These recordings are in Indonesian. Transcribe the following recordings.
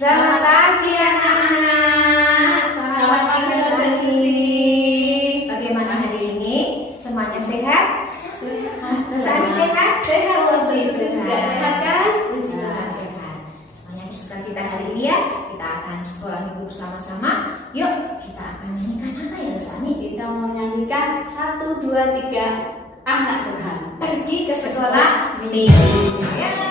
Selamat pagi anak-anak. Selamat pagi Ustazah Susi. Bagaimana hari ini? Semuanya sehat? Sehat. Sehat? Sehat. Sehat kan? Puji Tuhan sehat. Semuanya bersuka-cita hari ini ya. Kita akan sekolah minggu bersama-sama. Yuk, kita akan nyanyikan apa ya Sani? Kita mau nyanyikan 1, 2, 3 anak Tuhan Pergi ke sekolah minggu. Ya.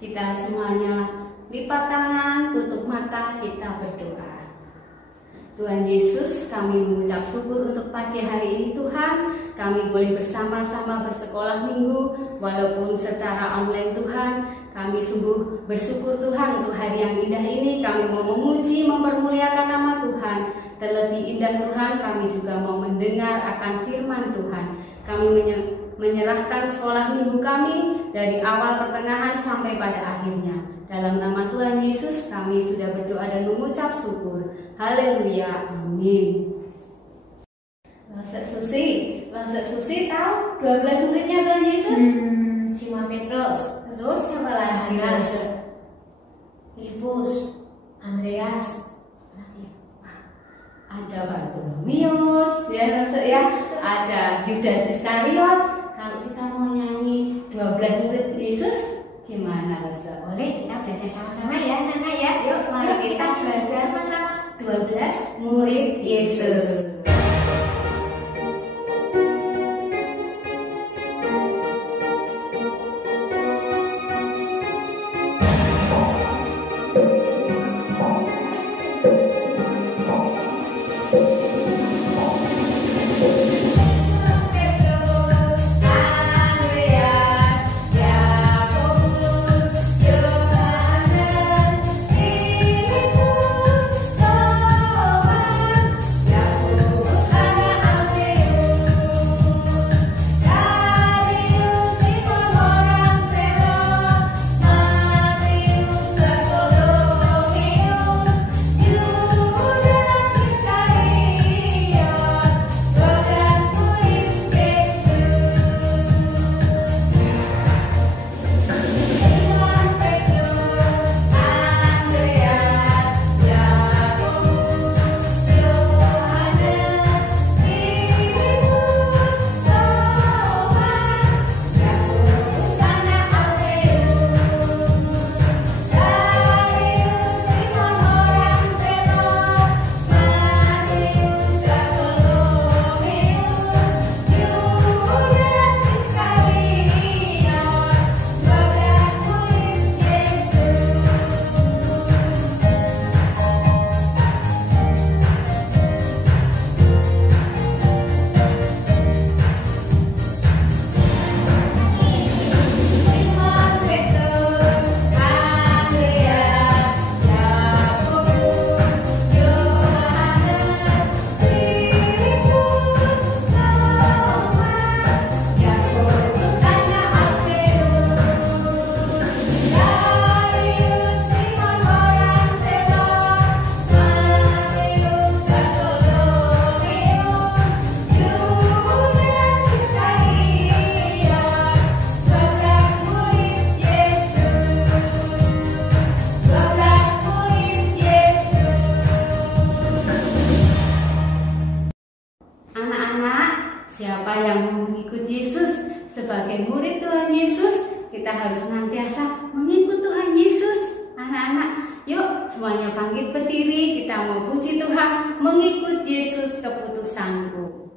Kita semuanya lipat tangan, tutup mata, kita berdoa. Tuhan Yesus, kami mengucap syukur untuk pagi hari ini Tuhan. Kami boleh bersama-sama bersekolah minggu, walaupun secara online Tuhan. Kami sungguh bersyukur Tuhan untuk hari yang indah ini. Kami mau memuji, mempermuliakan nama Tuhan. Terlebih indah Tuhan, kami juga mau mendengar akan firman Tuhan. Kami menyerahkan sekolah minggu kami dari awal pertengahan sampai pada akhirnya. Dalam nama Tuhan Yesus kami sudah berdoa dan mengucap syukur. Haleluya, amin. Ustazah Susi tahu 12 muridnya Tuhan Yesus? Simon Petrus. Terus siapa lagi? Filipus, Andreas, ada Bartolomeus, ya, ada Yudas Iskariot. Kalau kita mau nyanyi 12 murid Yesus, gimana Rasa? Boleh kita belajar sama-sama ya anak-anak ya. Yuk, mari kita belajar sama-sama 12 murid Yesus. Yakobus, Siapa yang mengikut Yesus sebagai murid Tuhan Yesus, kita harus senantiasa mengikut Tuhan Yesus. Anak-anak, yuk semuanya bangkit berdiri, kita mau puji Tuhan, mengikut Yesus keputusanku.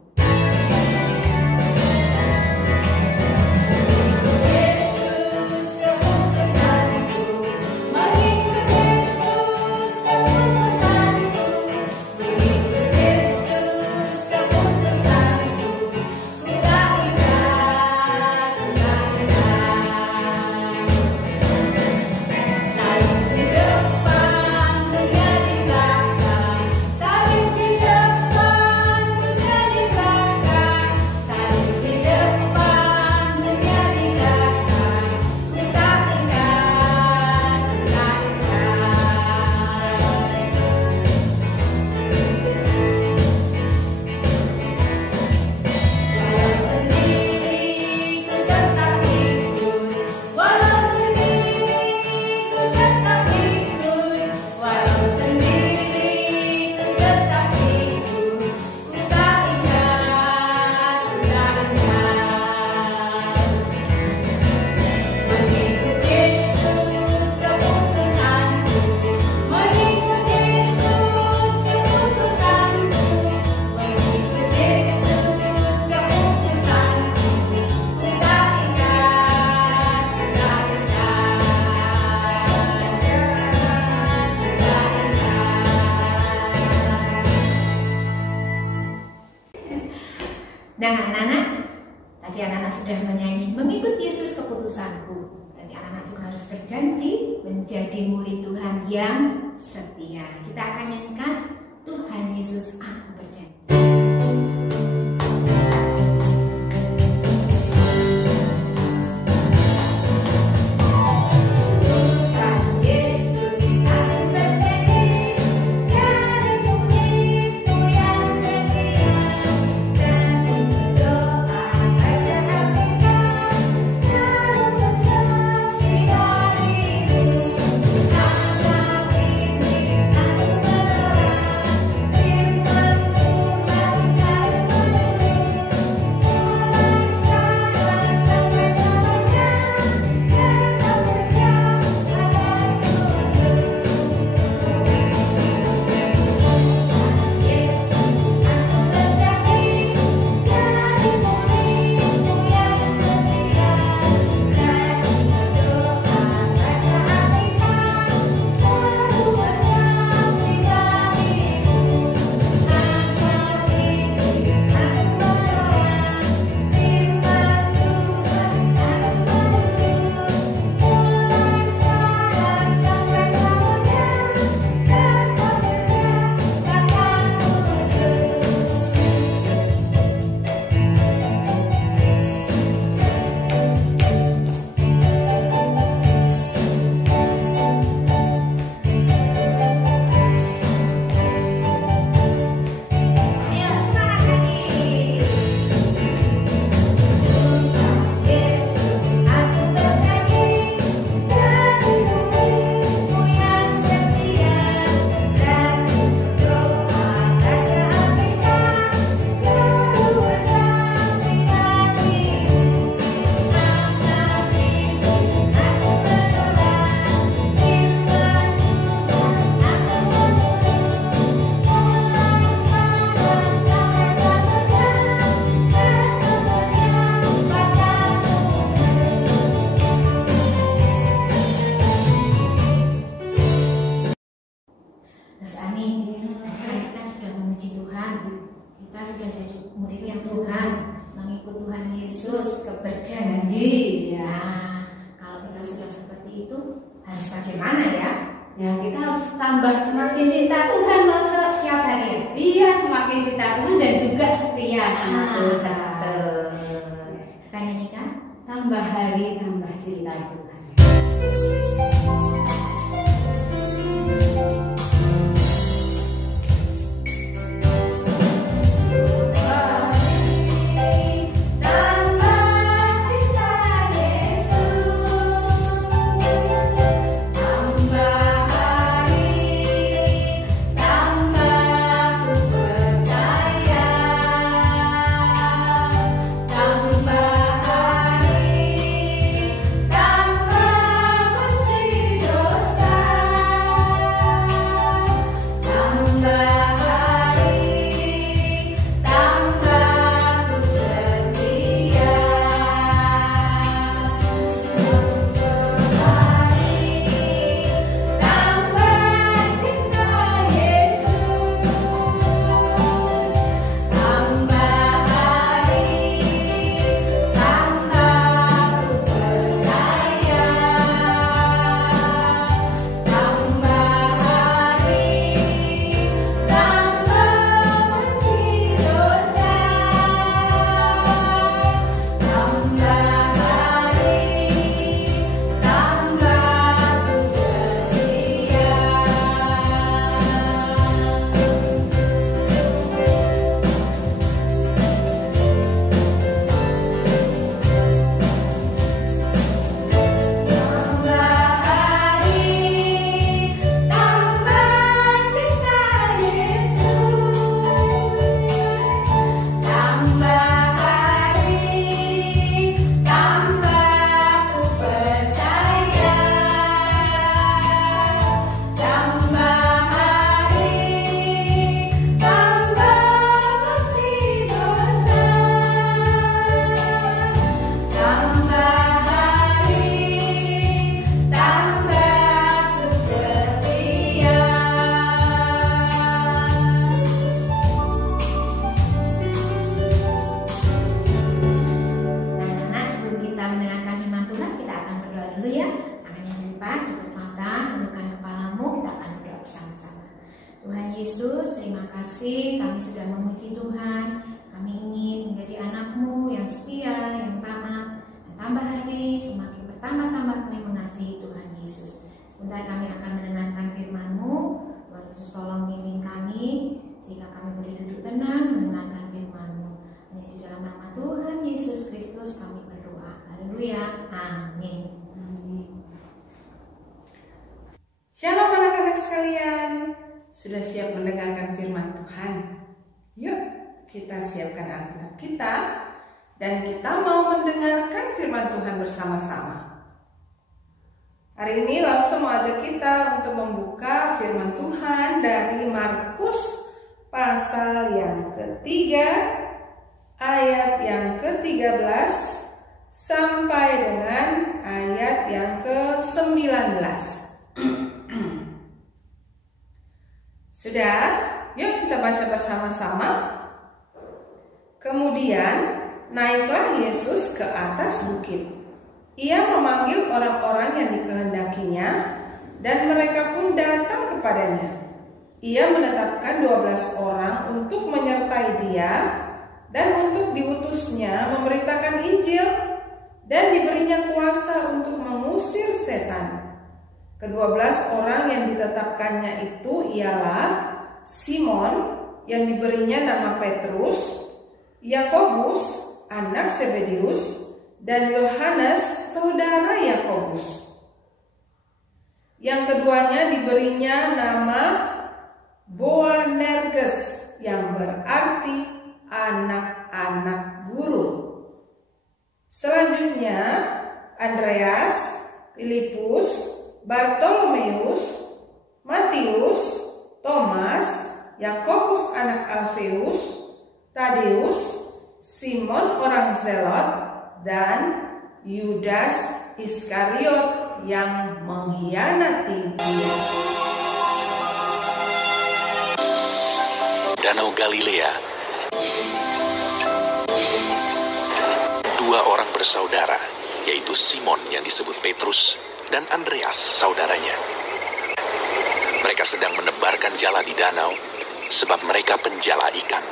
Nah anak-anak, tadi anak-anak sudah menyanyi mengikut Yesus keputusanku. Berarti anak-anak juga harus berjanji menjadi murid Tuhan yang setia. Kita akan nyanyikan Tuhan Yesus aku berjanji. Berjanji. Nah, kalau kita sudah seperti itu harus bagaimana ya? Ya kita harus tambah semakin cinta Tuhan loh setiap hari. Iya, semakin cinta Tuhan dan juga setia sama Tuhan. Kita nyanyikan tambah hari tambah cinta Tuhan. Tambah ku percaya kasih, kami sudah memuji Tuhan. Kami ingin menjadi anak-Mu yang setia, yang taat. Dan tambah hari semakin bertambah-tambah kami mengasihi Tuhan Yesus. Sebentar kami akan mendengarkan firman-Mu. Tuhan Yesus tolong bimbing kami, sehingga kami boleh duduk tenang mendengarkan firman-Mu. Hanya di dalam nama Tuhan Yesus Kristus kami berdoa. Haleluya. Amin. Shalom anak-anak sekalian. Sudah siap mendengarkan firman Tuhan? Yuk, kita siapkan Alkitab kita dan kita mau mendengarkan firman Tuhan bersama-sama. Hari ini langsung mau ajak kita untuk membuka firman Tuhan dari Markus pasal yang ketiga, ayat yang ke-13 sampai dengan ayat yang ke-19. Sudah? Yuk kita baca bersama-sama. Kemudian naiklah Yesus ke atas bukit. Ia memanggil orang-orang yang dikehendakinya, dan mereka pun datang kepadanya. Ia menetapkan 12 orang untuk menyertai dia dan untuk diutusnya memberitakan Injil, dan diberinya kuasa untuk mengusir setan. Ke-12 orang yang ditetapkannya itu ialah Simon yang diberinya nama Petrus, Yakobus anak Zebedius, dan Yohanes saudara Yakobus. Yang keduanya diberinya nama Boanerges yang berarti anak-anak guru. Selanjutnya Andreas, Filipus, Bartolomeus, Matius, Thomas, Yakobus anak Alfeus, Tadeus, Simon orang Zelot, dan Yudas Iskariot yang mengkhianati dia. Danau Galilea. Dua orang bersaudara, yaitu Simon yang disebut Petrus dan Andreas saudaranya. Mereka sedang menebarkan jala di danau sebab mereka penjala ikan.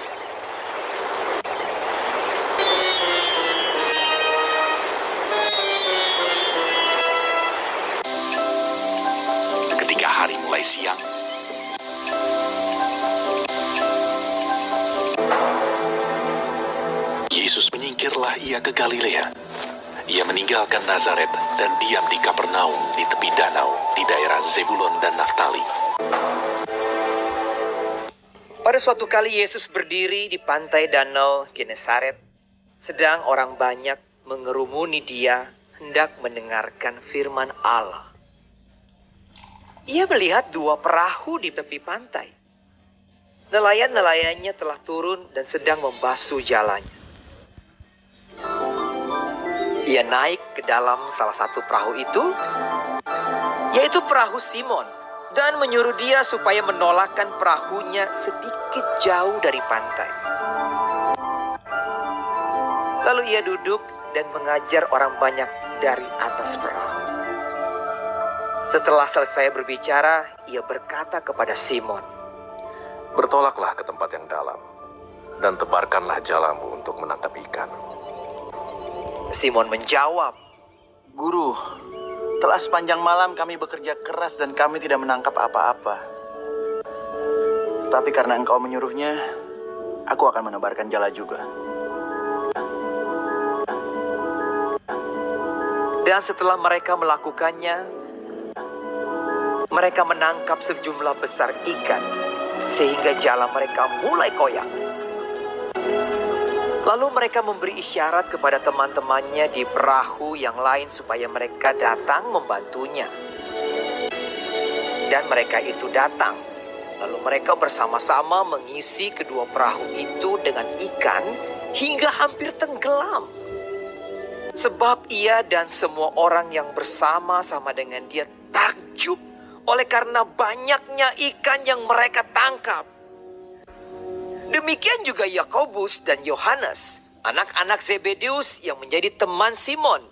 Ketika hari mulai siang, Yesus menyingkirlah ia ke Galilea. Ia meninggalkan Nazaret dan diam di Kapernaum di tepi danau di daerah Zebulon dan Naftali. Pada suatu kali Yesus berdiri di pantai danau Genesaret, sedang orang banyak mengerumuni dia hendak mendengarkan firman Allah. Ia melihat dua perahu di tepi pantai. Nelayan-nelayannya telah turun dan sedang membasuh jalannya. Ia naik ke dalam salah satu perahu itu, yaitu perahu Simon, dan menyuruh dia supaya menolakkan perahunya sedikit jauh dari pantai. Lalu ia duduk dan mengajar orang banyak dari atas perahu. Setelah selesai berbicara, ia berkata kepada Simon, Bertolaklah ke tempat yang dalam, dan tebarkanlah jalamu untuk menangkap ikan. Simon menjawab, Guru, telah sepanjang malam kami bekerja keras dan kami tidak menangkap apa-apa. Tapi karena engkau menyuruhnya, aku akan menebarkan jala juga. Dan setelah mereka melakukannya, mereka menangkap sejumlah besar ikan, sehingga jala mereka mulai koyak. Lalu mereka memberi isyarat kepada teman-temannya di perahu yang lain supaya mereka datang membantunya. Dan mereka itu datang. Lalu mereka bersama-sama mengisi kedua perahu itu dengan ikan hingga hampir tenggelam. Sebab ia dan semua orang yang bersama-sama dengan dia takjub oleh karena banyaknya ikan yang mereka tangkap. Demikian juga Yakobus dan Yohanes, anak-anak Zebedius yang menjadi teman Simon.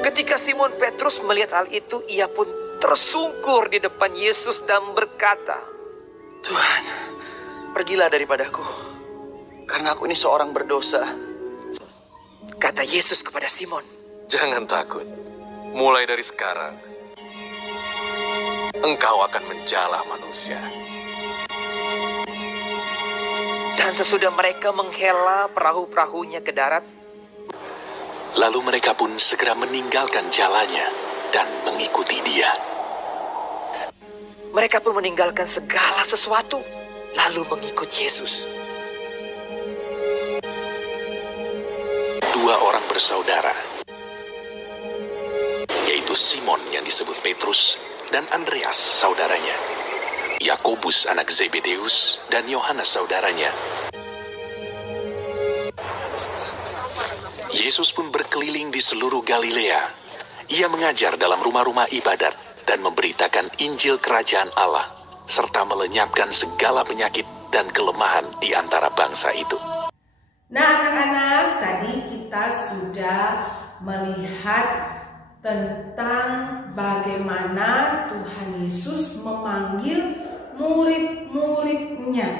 Ketika Simon Petrus melihat hal itu, ia pun tersungkur di depan Yesus dan berkata, Tuhan, pergilah daripadaku, karena aku ini seorang berdosa. Kata Yesus kepada Simon, Jangan takut. Mulai dari sekarang, engkau akan menjala manusia. dan sesudah mereka menghela perahu-perahunya ke darat, Lalu mereka pun segera meninggalkan jalannya dan mengikuti dia. mereka pun meninggalkan segala sesuatu, lalu mengikut Yesus. Dua orang bersaudara, yaitu Simon yang disebut Petrus dan Andreas saudaranya, Yakobus anak Zebedeus dan Yohanes saudaranya. Yesus pun berkeliling di seluruh Galilea. Ia mengajar dalam rumah-rumah ibadat dan memberitakan Injil Kerajaan Allah, serta melenyapkan segala penyakit dan kelemahan di antara bangsa itu. Nah, anak-anak, tadi kita sudah melihat tentang bagaimana Tuhan Yesus memanggil murid-muridnya.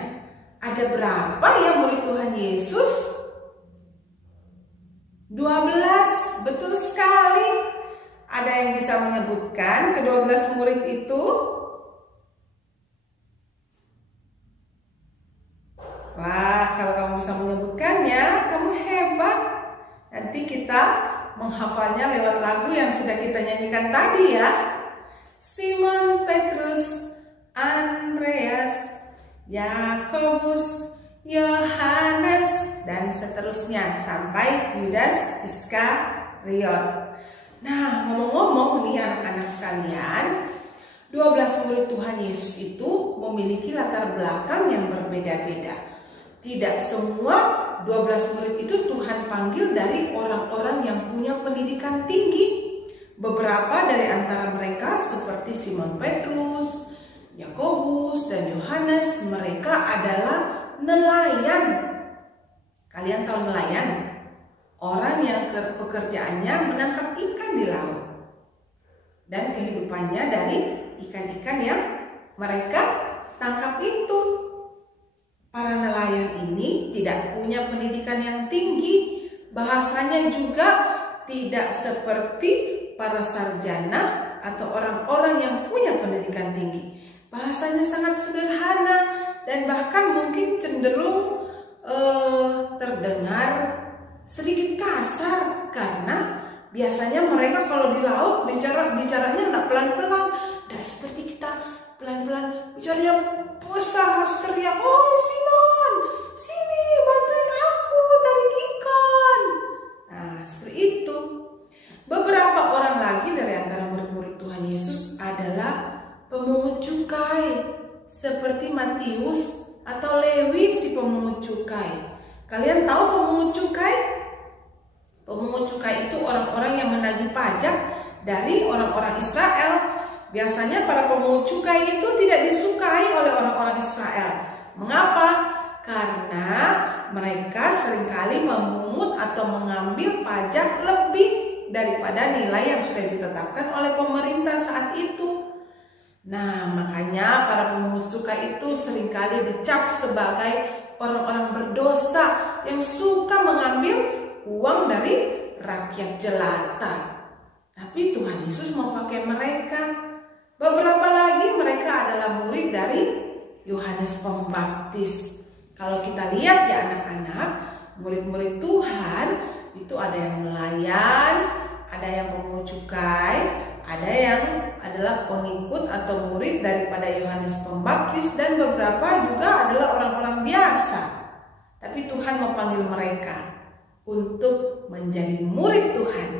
Ada berapa ya murid Tuhan Yesus? 12, betul sekali. Ada yang bisa menyebutkan ke-12 murid itu? Wah, kalau kamu bisa menyebutkannya, kamu hebat. Nanti kita menghafalnya lewat lagu yang sudah kita nyanyikan tadi ya. Simon, Petrus, Andreas, Yakobus, Yohanes, dan seterusnya sampai Yudas Iskariot. Nah, ngomong-ngomong nih anak-anak sekalian, 12 murid Tuhan Yesus itu memiliki latar belakang yang berbeda-beda. Tidak semua 12 murid itu Tuhan panggil dari orang-orang yang punya pendidikan tinggi. Beberapa dari antara mereka seperti Simon Petrus, Yakobus, dan Yohanes, mereka adalah nelayan. Kalian tahu nelayan? Orang yang pekerjaannya menangkap ikan di laut. Dan kehidupannya dari ikan-ikan yang mereka tangkap itu. Para nelayan ini tidak punya pendidikan yang tinggi. Bahasanya juga tidak seperti para sarjana atau orang-orang yang punya pendidikan tinggi. Bahasanya sangat sederhana dan bahkan mungkin cenderung terdengar sedikit kasar, karena biasanya mereka kalau di laut bicaranya nggak pelan-pelan, tidak seperti kita pelan-pelan, bicaranya besar, harus teriak, "Oh Simon, sini bantuin aku tarik ikan." Nah, seperti itu. Beberapa orang lagi dari antara murid-murid Tuhan Yesus adalah pemungut cukai, seperti Matius atau Lewi si pemungut cukai. Kalian tahu pemungut cukai? Pemungut cukai itu orang-orang yang menagih pajak dari orang-orang Israel. Biasanya para pemungut cukai itu tidak disukai oleh orang-orang Israel. Mengapa? Karena mereka seringkali memungut atau mengambil pajak lebih daripada nilai yang sudah ditetapkan oleh pemerintah saat itu. Nah, makanya para pemungut cukai itu seringkali dicap sebagai orang-orang berdosa yang suka mengambil uang dari rakyat jelata. Tapi Tuhan Yesus mau pakai mereka. Beberapa lagi mereka adalah murid dari Yohanes Pembaptis. Kalau kita lihat ya anak-anak, murid-murid Tuhan itu ada yang nelayan, ada yang pemungut cukai, ada yang adalah pengikut atau murid daripada Yohanes Pembaptis, dan beberapa juga adalah orang-orang biasa. Tapi Tuhan memanggil mereka untuk menjadi murid Tuhan.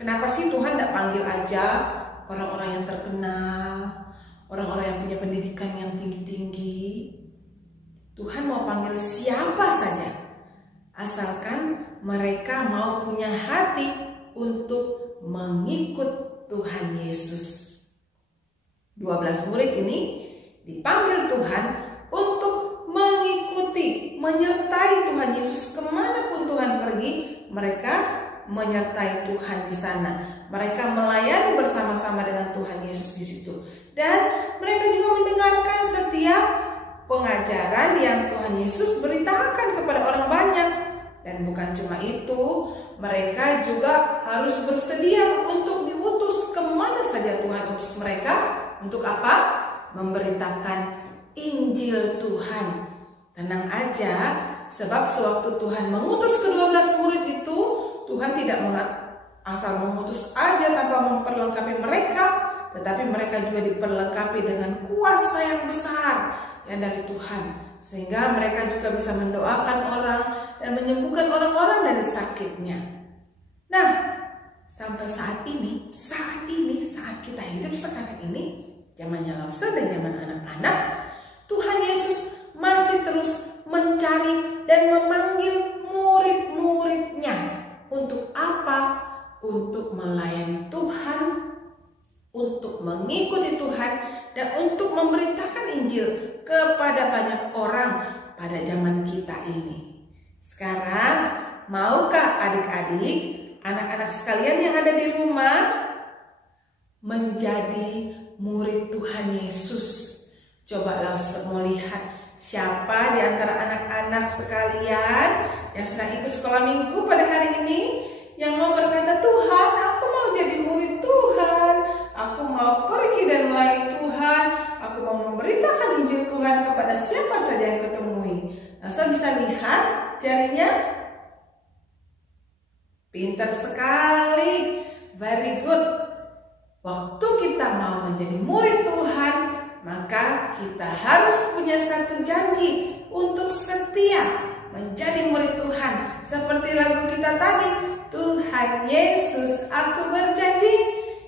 Kenapa sih Tuhan tidak panggil aja orang-orang yang terkenal, orang-orang yang punya pendidikan yang tinggi-tinggi? Tuhan mau panggil siapa saja, asalkan mereka mau punya hati untuk mengikut Tuhan Yesus. 12 murid ini dipanggil Tuhan untuk mengikuti, menyertai Tuhan Yesus kemanapun Tuhan pergi. Mereka menyertai Tuhan di sana. Mereka melayani bersama-sama dengan Tuhan Yesus di situ. Dan mereka juga mendengarkan setiap pengajaran yang Tuhan Yesus beritakan kepada orang banyak. Dan bukan cuma itu, mereka juga harus bersedia untuk diutus kemana saja Tuhan utus mereka. Untuk apa? Memberitakan Injil Tuhan. Tenang aja, sebab sewaktu Tuhan mengutus ke-12 murid itu, Tuhan tidak asal mengutus aja tanpa memperlengkapi mereka, tetapi mereka juga diperlengkapi dengan kuasa yang besar yang dari Tuhan, sehingga mereka juga bisa mendoakan orang dan menyembuhkan orang-orang dari sakitnya. Nah, sampai saat kita hidup sekarang ini, zamannya Lause dan zaman anak-anak, Tuhan Yesus masih terus mencari dan memanggil murid-muridnya. Untuk apa? Untuk melayani Tuhan, untuk mengikuti Tuhan, dan untuk memberitakan Injil kepada banyak orang pada zaman kita ini. Sekarang, maukah adik-adik, anak-anak sekalian yang ada di rumah menjadi murid Tuhan Yesus? Coba Lause mau lihat siapa di antara anak-anak sekalian yang sedang ikut sekolah minggu pada hari ini yang mau berkata, Tuhan, aku mau jadi murid Tuhan, aku mau pergi dan melayani Tuhan, aku mau memberitakan Injil Tuhan kepada siapa saja yang ketemui. Lause bisa lihat jarinya? Pintar sekali, very good. Waktu kita mau menjadi murid Tuhan, maka kita harus punya satu janji untuk setia menjadi murid Tuhan. Seperti lagu kita tadi, Tuhan Yesus, aku berjanji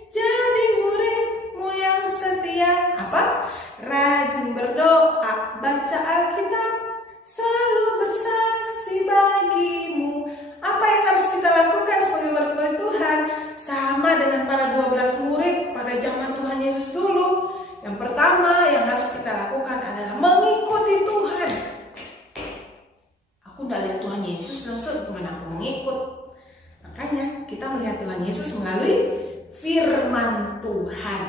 jadi murid-Mu yang setia. Apa? Rajin berdoa, baca Alkitab, selalu bersaksi bagimu. Apa yang harus kita lakukan sebagai murid-murid Tuhan? Sama dengan para 12 murid pada zaman Tuhan Yesus dulu. Yang pertama yang harus kita lakukan adalah mengikuti Tuhan. Aku udah lihat Tuhan Yesus, gimana aku mengikut? Makanya kita melihat Tuhan Yesus melalui firman Tuhan.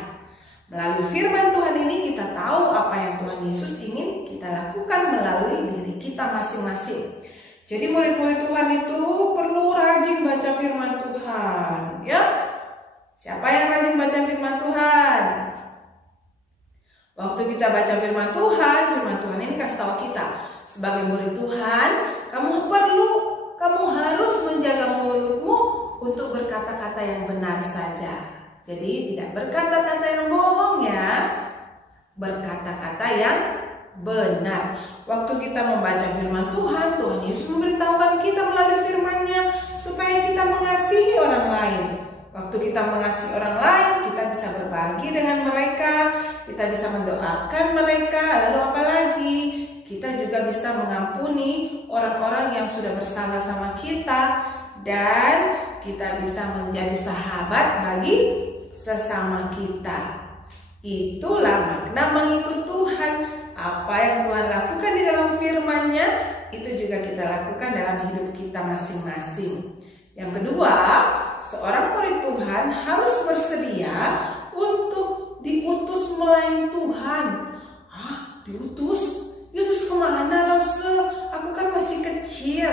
Melalui firman Tuhan ini kita tahu apa yang Tuhan Yesus ingin kita lakukan melalui diri kita masing-masing. Jadi murid-murid Tuhan itu perlu rajin baca firman Tuhan, ya. Siapa yang rajin baca firman Tuhan? Waktu kita baca firman Tuhan ini kasih tahu kita sebagai murid Tuhan, kamu harus menjaga mulutmu untuk berkata-kata yang benar saja. Jadi tidak berkata-kata yang bohong ya, berkata-kata yang benar. Waktu kita membaca firman Tuhan, Tuhan Yesus memberitahukan kita melalui firman-Nya supaya kita mengasihi orang lain. Waktu kita mengasihi orang lain, kita bisa berbagi dengan mereka, kita bisa mendoakan mereka, lalu apa lagi? Kita juga bisa mengampuni orang-orang yang sudah bersalah sama kita, dan kita bisa menjadi sahabat bagi sesama kita. Itulah makna mengikut Tuhan. Apa yang Tuhan lakukan di dalam firman-Nya, itu juga kita lakukan dalam hidup kita masing-masing. Yang kedua, seorang murid Tuhan harus bersedia untuk diutus melayani Tuhan. Diutus kemana, Lause? Aku kan masih kecil.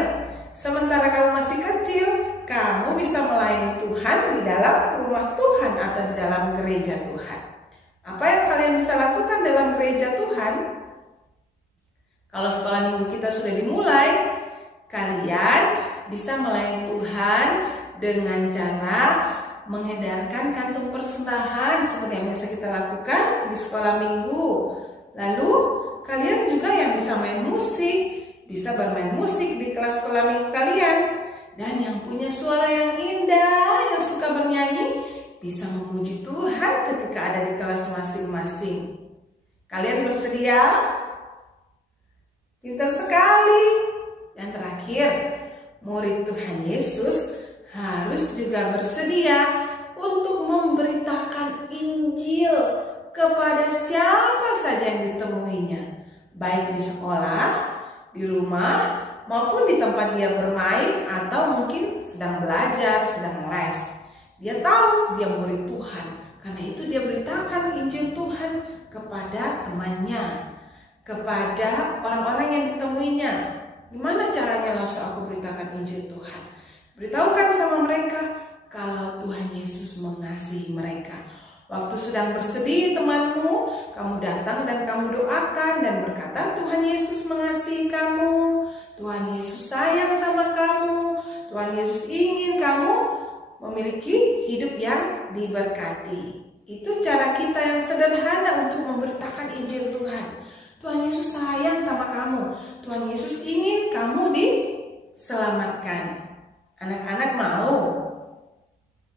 Sementara kamu masih kecil, kamu bisa melayani Tuhan di dalam rumah Tuhan atau di dalam gereja Tuhan. Apa yang kalian bisa lakukan dalam gereja Tuhan? Kalau sekolah minggu kita sudah dimulai, kalian bisa melayani Tuhan dengan cara mengedarkan kantung persembahan seperti yang biasa kita lakukan di sekolah minggu. Lalu kalian juga yang bisa main musik, bisa bermain musik di kelas sekolah minggu kalian. Dan yang punya suara yang indah, yang suka bernyanyi, bisa memuji Tuhan ketika ada di kelas masing-masing. Kalian bersedia? Pintar sekali. Yang terakhir, murid Tuhan Yesus harus juga bersedia untuk memberitakan Injil kepada siapa saja yang ditemuinya, baik di sekolah, di rumah, maupun di tempat dia bermain atau mungkin sedang belajar, sedang les. Dia tahu dia murid Tuhan, karena itu dia beritakan Injil Tuhan kepada temannya. kepada orang-orang yang ditemuinya. Gimana caranya langsung aku beritakan Injil Tuhan? Beritahukan sama mereka kalau Tuhan Yesus mengasihi mereka. Waktu sedang bersedih temanmu, kamu datang dan kamu doakan dan berkata, Tuhan Yesus mengasihi kamu, Tuhan Yesus sayang sama kamu, Tuhan Yesus ingin kamu memiliki hidup yang diberkati. Itu cara kita yang sederhana untuk memberitakan Injil Tuhan. Tuhan Yesus sayang sama kamu, Tuhan Yesus ingin kamu diselamatkan. Anak-anak mau?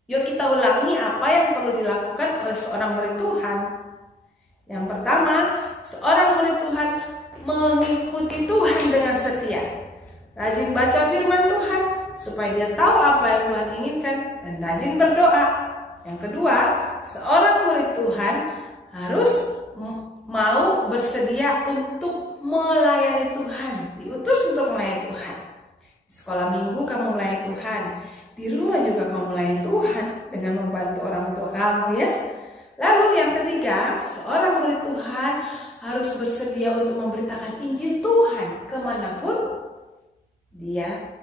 Yuk kita ulangi apa yang perlu dilakukan oleh seorang murid Tuhan. Yang pertama, seorang murid Tuhan mengikuti Tuhan dengan setia. Rajin baca firman Tuhan supaya dia tahu apa yang Tuhan inginkan dan rajin berdoa. Yang kedua, seorang murid Tuhan harus mau bersedia untuk melayani Tuhan, diutus untuk melayani Tuhan. Di sekolah minggu kamu melayani Tuhan, di rumah juga kamu melayani Tuhan dengan membantu orang tua kamu ya. Lalu yang ketiga, seorang murid Tuhan harus bersedia untuk memberitakan Injil Tuhan kemanapun dia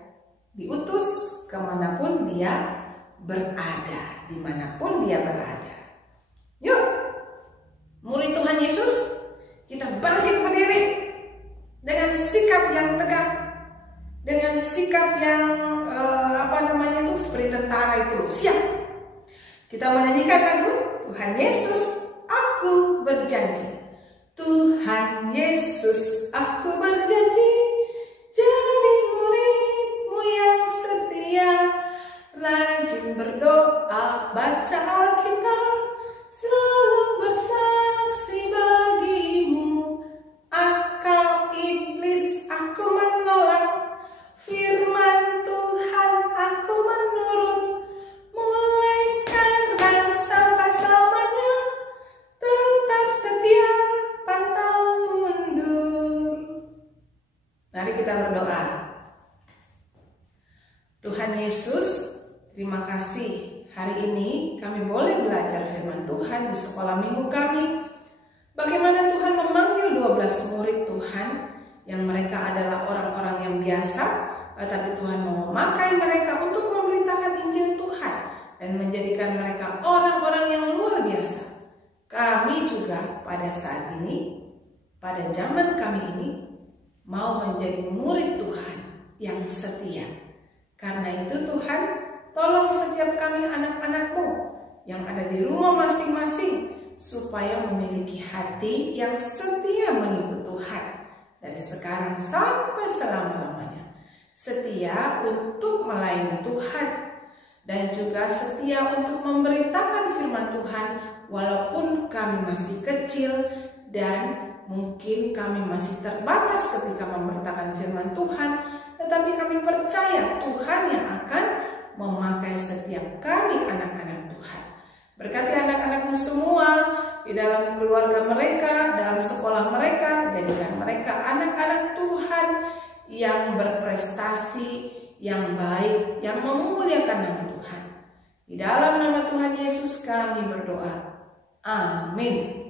diutus, kemanapun dia berada, dimanapun dia berada. Yuk, murid Tuhan Yesus, kita bangkit berdiri dengan sikap yang tegak, dengan sikap yang seperti tentara itu loh. Siap. Kita menyanyikan lagu Tuhan Yesus, aku berjanji. Tuhan Yesus, aku berjanji jadi murid-Mu yang setia, rajin berdoa, baca Alkitab, selalu bersaksi bagi-Mu. Akal iblis aku menolak, firman Tuhan aku menurut, mulai sekarang sampai selamanya, tetap setia pantang mundur. Mari kita berdoa. Tuhan Yesus, terima kasih hari ini kami boleh belajar firman Tuhan di sekolah minggu kami. Bagaimana Tuhan memanggil 12 murid Tuhan yang mereka adalah orang-orang yang biasa, tetapi Tuhan mau memakai mereka untuk memberitakan Injil Tuhan dan menjadikan mereka orang-orang yang luar biasa. Kami juga pada saat ini, pada zaman kami ini, mau menjadi murid Tuhan yang setia. Karena itu Tuhan, tolong setiap kami anak-anak-Mu yang ada di rumah masing-masing, supaya memiliki hati yang setia mengikut Tuhan dari sekarang sampai selama-lamanya. Setia untuk melayani Tuhan dan juga setia untuk memberitakan firman Tuhan walaupun kami masih kecil dan mungkin kami masih terbatas ketika memberitakan firman Tuhan, tetapi kami percaya Tuhan yang akan memakai setiap kami anak-anak Tuhan. Berkati anak-anak-Mu semua di dalam keluarga mereka, dalam sekolah mereka, jadikan mereka anak-anak Tuhan yang berprestasi, yang baik, yang memuliakan nama Tuhan. Di dalam nama Tuhan Yesus kami berdoa. Amin.